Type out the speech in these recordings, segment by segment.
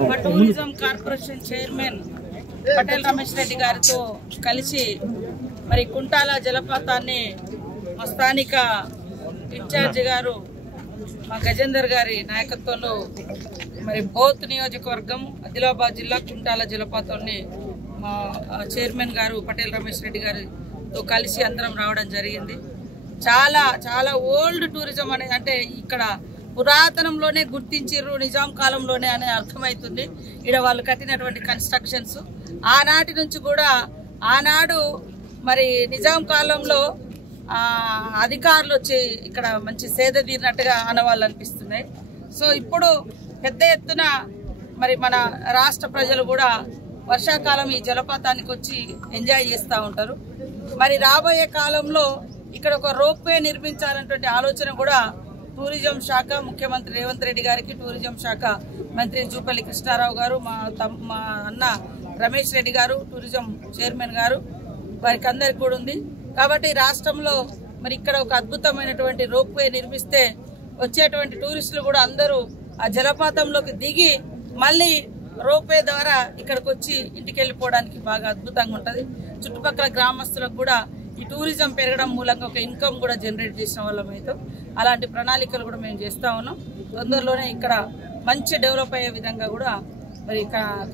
Tourism corporation chairman Patel Ramesh Reddy గారితో కలిసి మరి కుంటాల జలపాతాన్ని మా స్థానిక ఇన్ఛార్జి గారు మా గజేందర్ గారి నాయకత్వంలో మరి బోత్ నియోజకవర్గం ఆదిలాబాద్ జిల్లా కుంటాల జలపాతాన్ని మా చైర్మన్ గారు పటేల్ రమేష్ రెడ్డి గారితో కలిసి అందరం రావడం జరిగింది. చాలా చాలా ఓల్డ్ టూరిజం అనేది అంటే ఇక్కడ పురాతనంలోనే గుర్తించారు, నిజాం కాలంలోనే అనే అర్థమవుతుంది. ఇక్కడ వాళ్ళు కట్టినటువంటి కన్స్ట్రక్షన్స్ ఆనాటి నుంచి కూడా ఆనాడు మరి నిజాం కాలంలో అధికారులు వచ్చి ఇక్కడ మంచి సేద తీరినట్టుగా ఆనవాళ్ళు అనిపిస్తున్నాయి. సో ఇప్పుడు పెద్ద ఎత్తున మరి మన రాష్ట్ర ప్రజలు కూడా వర్షాకాలం ఈ జలపాతానికి వచ్చి ఎంజాయ్ చేస్తూ ఉంటారు. మరి రాబోయే కాలంలో ఇక్కడ ఒక రోప్వే నిర్మించాలన్నటువంటి ఆలోచన కూడా టూరిజం శాఖ ముఖ్యమంత్రి రేవంత్ రెడ్డి గారికి, టూరిజం శాఖ మంత్రి జూపల్లి కృష్ణారావు గారు, మా అన్న రమేష్ రెడ్డి గారు, టూరిజం చైర్మన్ గారు, వారికి అందరికి కూడా ఉంది. కాబట్టి రాష్ట్రంలో మరి ఇక్కడ ఒక అద్భుతమైనటువంటి రోప్వే నిర్మిస్తే వచ్చేటువంటి టూరిస్టులు కూడా అందరూ ఆ జలపాతంలోకి దిగి మళ్ళీ రోప్వే ద్వారా ఇక్కడికి వచ్చి ఇంటికి వెళ్ళిపోవడానికి బాగా అద్భుతంగా ఉంటుంది. చుట్టుపక్కల గ్రామస్తులకు కూడా ఈ టూరిజం పెరగడం మూలంగా ఒక ఇన్కమ్ కూడా జనరేట్ చేసిన వాళ్ళం అయితే అలాంటి ప్రణాళికలు కూడా మేము చేస్తా ఉన్నాం. తొందరలోనే ఇక్కడ మంచి డెవలప్ అయ్యే విధంగా కూడా మరి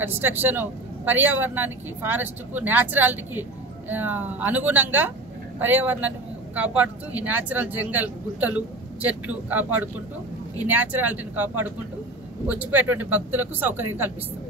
కన్స్ట్రక్షన్ పర్యావరణానికి, ఫారెస్ట్కు, న్యాచురాలిటీకి అనుగుణంగా పర్యావరణాన్ని కాపాడుతూ ఈ న్యాచురల్ జంగల్, గుట్టలు, చెట్లు కాపాడుకుంటూ ఈ న్యాచురాలిటీని కాపాడుకుంటూ వచ్చిపోయేటువంటి భక్తులకు సౌకర్యం కల్పిస్తాం.